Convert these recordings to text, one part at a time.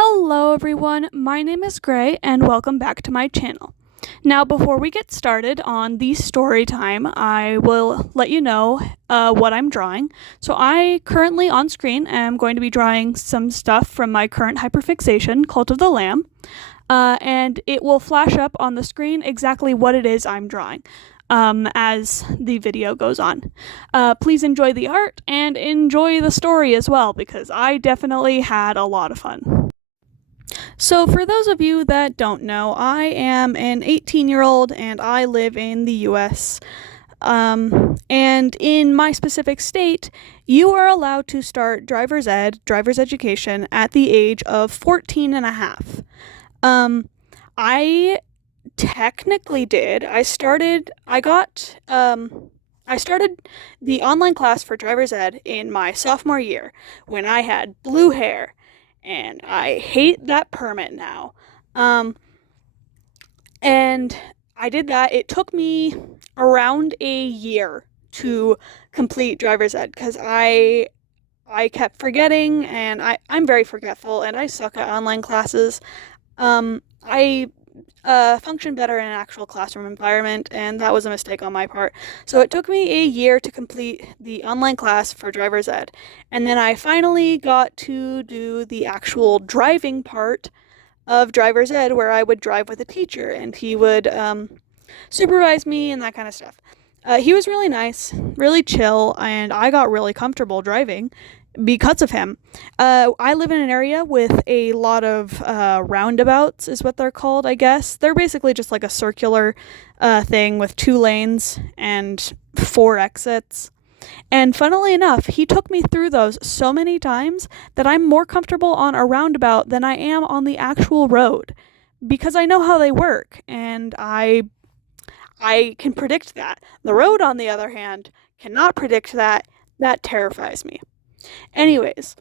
Hello everyone, my name is Gray and welcome back to my channel. Now before we get started on the story time, I will let you know what I'm drawing. So I currently on screen am going to be drawing some stuff from my current hyperfixation, Cult of the Lamb, and it will flash up on the screen exactly what it is I'm drawing. As the video goes on. Please enjoy the art and enjoy the story as well, because I definitely had a lot of fun. So for those of you that don't know, I am an 18-year-old and I live in the US. And in my specific state, you are allowed to start driver's education, at the age of 14 and a half. I technically did. I started the online class for driver's ed in my sophomore year when I had blue hair, and I hate that permit now. And I did that. It took me around a year to complete driver's ed because I kept forgetting, and I'm very forgetful and I suck at online classes. I function better in an actual classroom environment, and that was a mistake on my part. So it took me a year to complete the online class for driver's ed, and then I finally got to do the actual driving part of driver's ed, where I would drive with a teacher, and he would supervise me and that kind of stuff. He was really nice, really chill, and I got really comfortable driving because of him. I live in an area with a lot of roundabouts, is what they're called, I guess. They're basically just like a circular thing with 2 lanes and 4 exits. And funnily enough, he took me through those so many times that I'm more comfortable on a roundabout than I am on the actual road, because I know how they work, and I can predict that. The road, on the other hand, cannot predict that. That terrifies me. Anyways,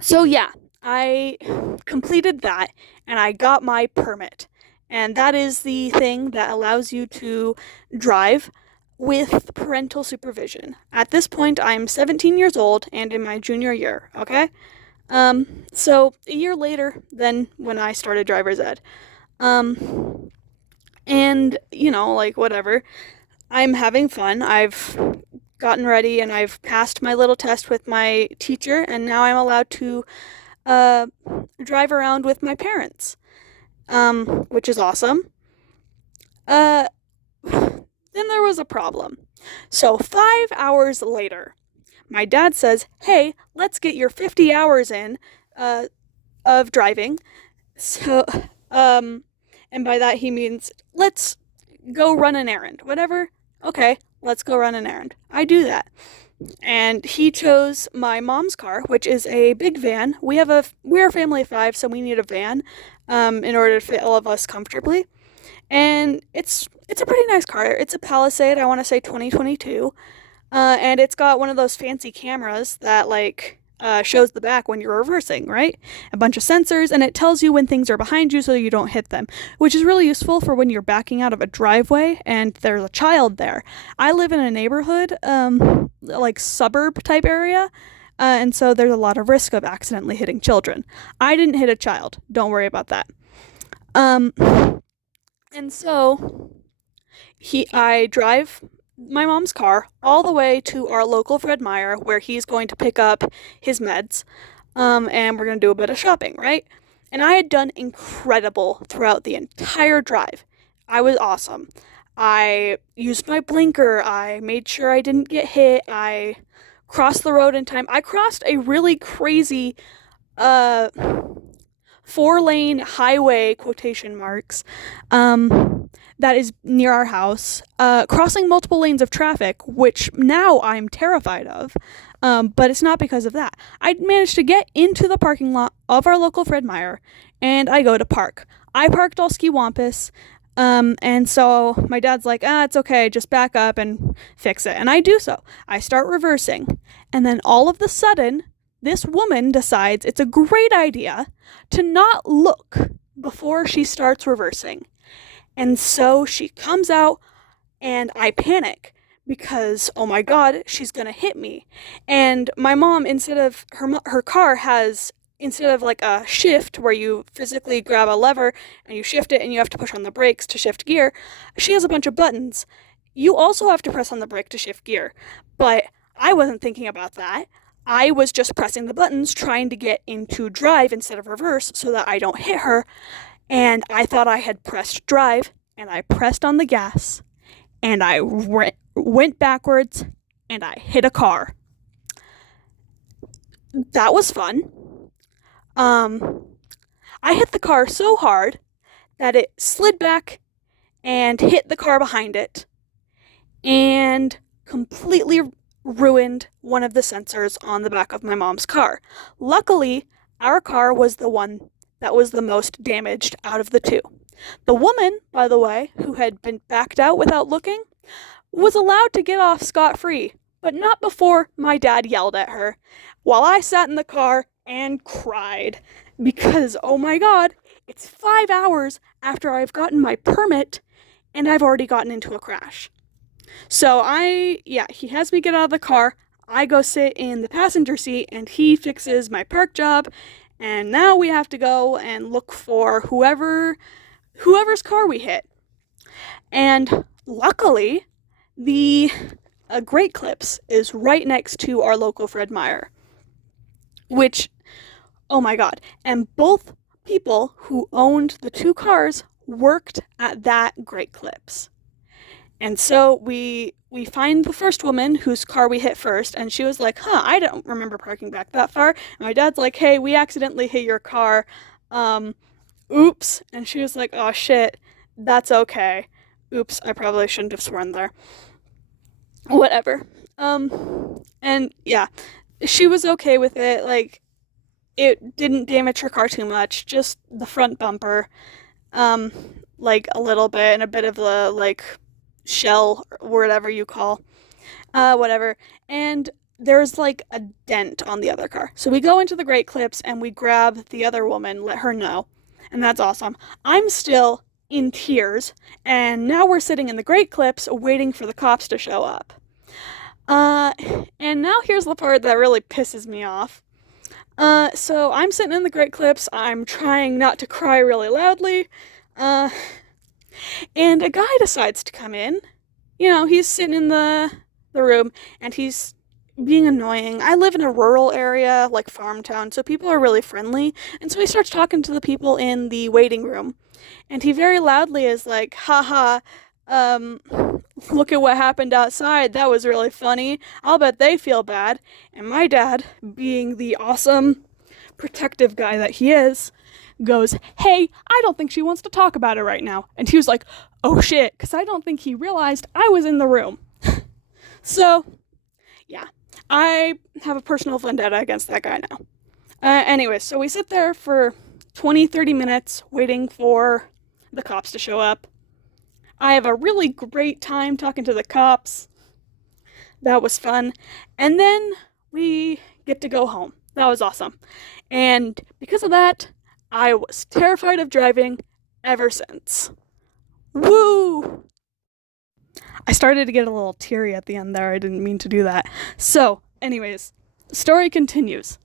so yeah, I completed that and I got my permit. And that is the thing that allows you to drive with parental supervision. At this point, I'm 17 years old and in my junior year, okay? So a year later than when I started driver's ed. And, like, whatever. I'm having fun. I've gotten ready and I've passed my little test with my teacher, and now I'm allowed to drive around with my parents, which is awesome. Then there was a problem. So 5 hours later, my dad says, "Hey, let's get your 50 hours in of driving." So, and by that he means, let's go run an errand. Whatever. Okay, let's go run an errand. I do that. And he chose my mom's car, which is a big van. We're a family of 5, so we need a van in order to fit all of us comfortably. And it's a pretty nice car. It's a Palisade, I want to say 2022. And it's got one of those fancy cameras that shows the back when you're reversing, right? A bunch of sensors, and it tells you when things are behind you so you don't hit them, which is really useful for when you're backing out of a driveway and there's a child there. I live in a neighborhood, suburb type area, and so there's a lot of risk of accidentally hitting children. I didn't hit a child. Don't worry about that. And so I drive my mom's car all the way to our local Fred Meyer, where he's going to pick up his meds, and we're going to do a bit of shopping, right? And I had done incredible throughout the entire drive. I was awesome. I used my blinker. I made sure I didn't get hit. I crossed the road in time. I crossed a really crazy 4-lane highway, quotation marks, that is near our house, crossing multiple lanes of traffic, which now I'm terrified of, but it's not because of that. I managed to get into the parking lot of our local Fred Meyer, and I go to park. I parked all ski-wampus, and so my dad's like, it's okay, just back up and fix it. And I do so. I start reversing, and then all of a sudden, this woman decides it's a great idea to not look before she starts reversing. And so she comes out, and I panic because, oh my God, she's gonna hit me. And my mom, instead of her car has instead of like a shift where you physically grab a lever and you shift it and you have to push on the brakes to shift gear, she has a bunch of buttons. You also have to press on the brake to shift gear. But I wasn't thinking about that. I was just pressing the buttons trying to get into drive instead of reverse so that I don't hit her. And I thought I had pressed drive and I pressed on the gas and I went backwards and I hit a car. That was fun. Um, I hit the car so hard that it slid back and hit the car behind it and completely ruined one of the sensors on the back of my mom's car. Luckily, our car was the one that was the most damaged out of the two. The woman, by the way, who had been backed out without looking, was allowed to get off scot-free, but not before my dad yelled at her, while I sat in the car and cried. Because, oh my god, it's 5 hours after I've gotten my permit, and I've already gotten into a crash. So he has me get out of the car, I go sit in the passenger seat, and he fixes my park job, and now we have to go and look for whoever's car we hit. And luckily, the Great Clips is right next to our local Fred Meyer, which, oh my god, and both people who owned the two cars worked at that Great Clips. And so we find the first woman whose car we hit first, and she was like, I don't remember parking back that far. And my dad's like, hey, we accidentally hit your car. Oops. And she was like, oh shit, that's okay. Oops, I probably shouldn't have sworn there. Whatever. And yeah, she was okay with it. Like, it didn't damage her car too much, just the front bumper, like a little bit, and a bit of the, like, shell, or whatever you call, whatever. And there's like a dent on the other car. So we go into the Great Clips and we grab the other woman, let her know. And that's awesome. I'm still in tears, and now we're sitting in the Great Clips waiting for the cops to show up. And now here's the part that really pisses me off. So I'm sitting in the Great Clips, I'm trying not to cry really loudly, and a guy decides to come in. You know, he's sitting in the room, and he's being annoying. I live in a rural area, like farm town, so people are really friendly, and so he starts talking to the people in the waiting room, and he very loudly is like, haha, look at what happened outside, that was really funny, I'll bet they feel bad. And my dad, being the awesome, protective guy that he is, goes, hey, I don't think she wants to talk about it right now. And he was like, oh shit, because I don't think he realized I was in the room. So, yeah, I have a personal vendetta against that guy now. Anyway, so we sit there for 20-30 minutes waiting for the cops to show up. I have a really great time talking to the cops. That was fun. And then we get to go home. That was awesome. And because of that, I was terrified of driving ever since. Woo! I started to get a little teary at the end there. I didn't mean to do that. So, anyways, the story continues.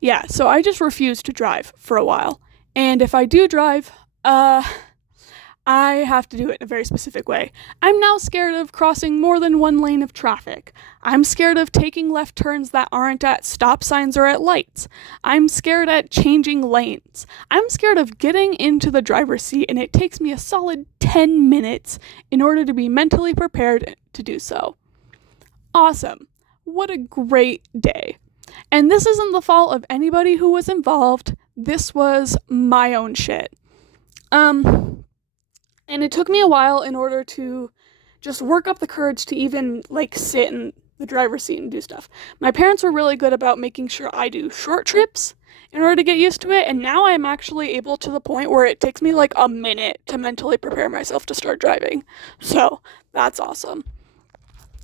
Yeah, so I just refuse to drive for a while. And if I do drive, I have to do it in a very specific way. I'm now scared of crossing more than one lane of traffic. I'm scared of taking left turns that aren't at stop signs or at lights. I'm scared at changing lanes. I'm scared of getting into the driver's seat, and it takes me a solid 10 minutes in order to be mentally prepared to do so. Awesome. What a great day. And this isn't the fault of anybody who was involved. This was my own shit. And it took me a while in order to just work up the courage to even, like, sit in the driver's seat and do stuff. My parents were really good about making sure I do short trips in order to get used to it, and now I'm actually able to the point where it takes me, like, a minute to mentally prepare myself to start driving. So, that's awesome.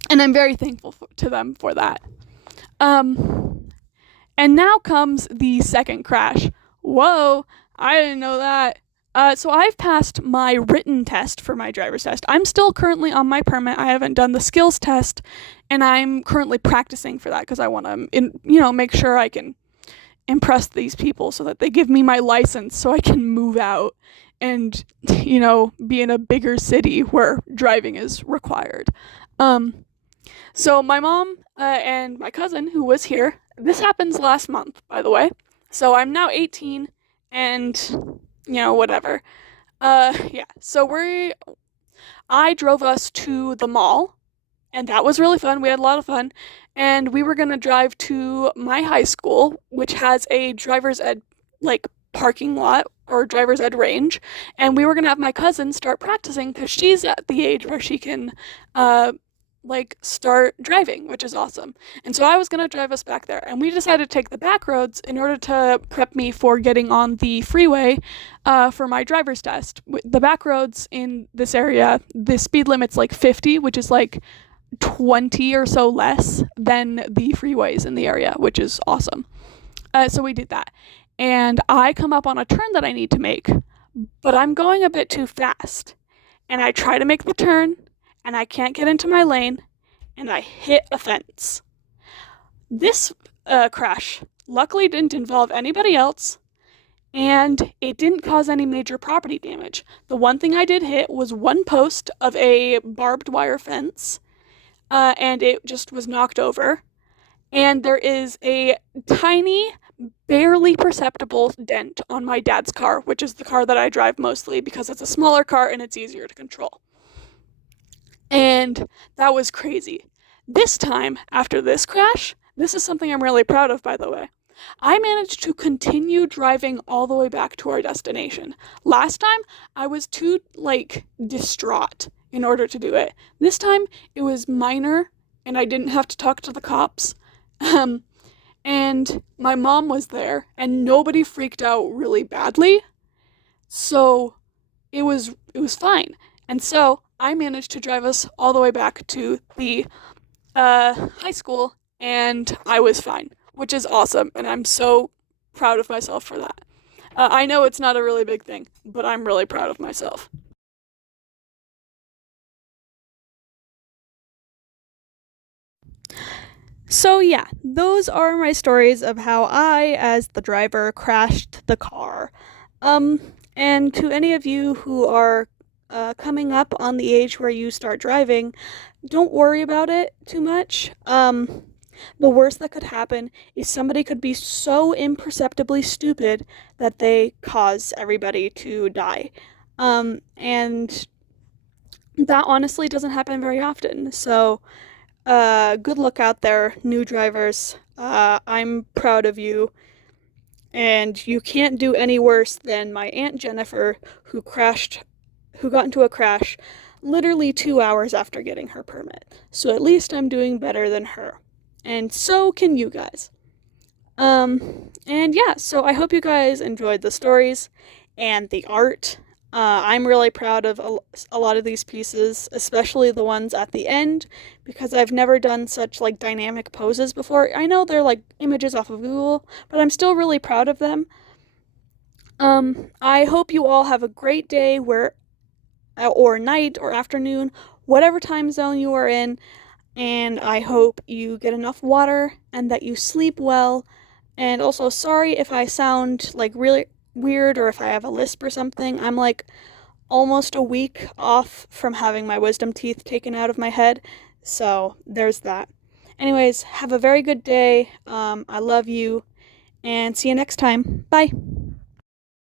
And I'm very thankful to them for that. And now comes the second crash. Whoa, I didn't know that. So I've passed my written test for my driver's test. I'm still currently on my permit. I haven't done the skills test, and I'm currently practicing for that because I want to, make sure I can impress these people so that they give me my license so I can move out and, be in a bigger city where driving is required. Um, so my mom and my cousin, who was here, this happens last month, by the way. So I'm now 18, and whatever. Yeah. So I drove us to the mall, and that was really fun. We had a lot of fun, and we were gonna drive to my high school, which has a driver's ed like parking lot or driver's ed range, and we were gonna have my cousin start practicing because she's at the age where she can uh start driving, which is awesome. And so I was gonna drive us back there, and we decided to take the back roads in order to prep me for getting on the freeway for my driver's test. The back roads in this area, the speed limit's like 50, which is like 20 or so less than the freeways in the area, which is awesome. So we did that. And I come up on a turn that I need to make, but I'm going a bit too fast. And I try to make the turn, and I can't get into my lane, and I hit a fence. This crash luckily didn't involve anybody else, and it didn't cause any major property damage. The one thing I did hit was one post of a barbed wire fence, and it just was knocked over. And there is a tiny, barely perceptible dent on my dad's car, which is the car that I drive mostly because it's a smaller car and it's easier to control. And that was crazy. This time, after this crash, this is something I'm really proud of, by the way. I managed to continue driving all the way back to our destination. Last time, I was too, distraught in order to do it. This time, it was minor, and I didn't have to talk to the cops. And my mom was there, and nobody freaked out really badly. So, it was fine. And so, I managed to drive us all the way back to the high school, and I was fine, which is awesome, and I'm so proud of myself for that. I know it's not a really big thing, but I'm really proud of myself. So, yeah, those are my stories of how I, as the driver, crashed the car. Um, and to any of you who are coming up on the age where you start driving, don't worry about it too much. The worst that could happen is somebody could be so imperceptibly stupid that they cause everybody to die. And that honestly doesn't happen very often. So, good luck out there, new drivers. I'm proud of you. And you can't do any worse than my Aunt Jennifer, who got into a crash literally 2 hours after getting her permit. So at least I'm doing better than her. And so can you guys. And yeah, so I hope you guys enjoyed the stories and the art. I'm really proud of a lot of these pieces, especially the ones at the end, because I've never done such dynamic poses before. I know they're images off of Google, but I'm still really proud of them. I hope you all have a great day or night or afternoon, whatever time zone you are in, and I hope you get enough water and that you sleep well. And also, sorry if I sound really weird or if I have a lisp or something. I'm almost a week off from having my wisdom teeth taken out of my head, so there's that. Anyways, have a very good day. I love you, and see you next time. Bye.